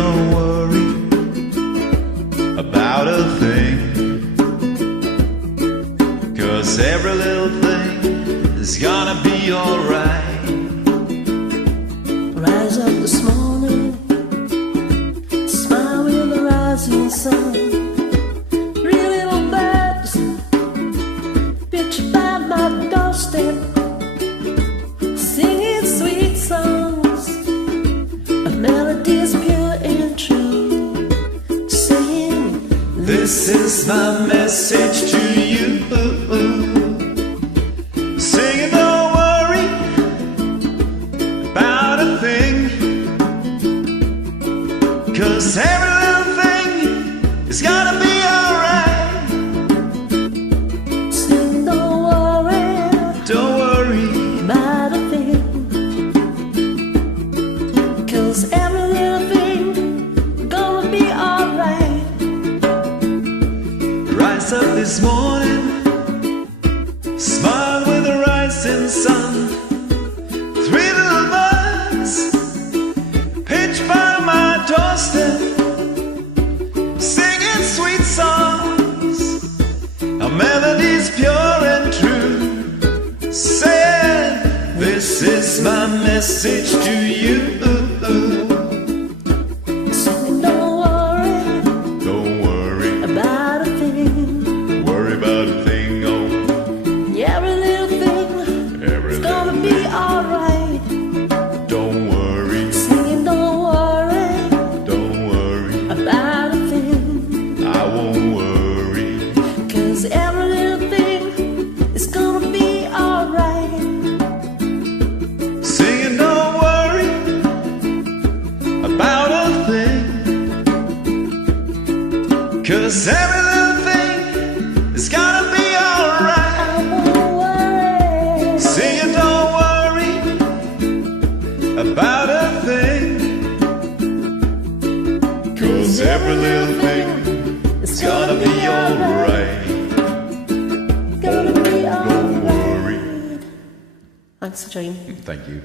don't worry about a thing, 'cause every little thing is gonna be alright. Rise up this morning, smile with the rising sun. Three little birds pitch by my doorstep, singing sweet songs of melodies pure and true, saying, this is my message to you. Singing, don't worry about a thing, 'cause every little thing is gonna be alright. sing, don't worry about a thing, 'cause every little thing gonna be alright. Rise up this morning, smile with the rising sun. Three little birds pitch by my doorstep, singing sweet songs, a melody's pure and true, saying, this is my message to you. Sing, don't worry about a thing. Worry about a thing, oh, Every little thing every is gonna little be thing. alright. Don't worry Singing, don't worry about a thing, I won't worry. 'cause every little thing is gonna be alright. Singing, don't worry about a thing, 'cause every little thing is gonna be alright. I won't worry. Singing, don't worry about a thing, 'cause every little thing is gonna be alright. Gonna be Don't alright. worry. Thanks for joining. Thank you.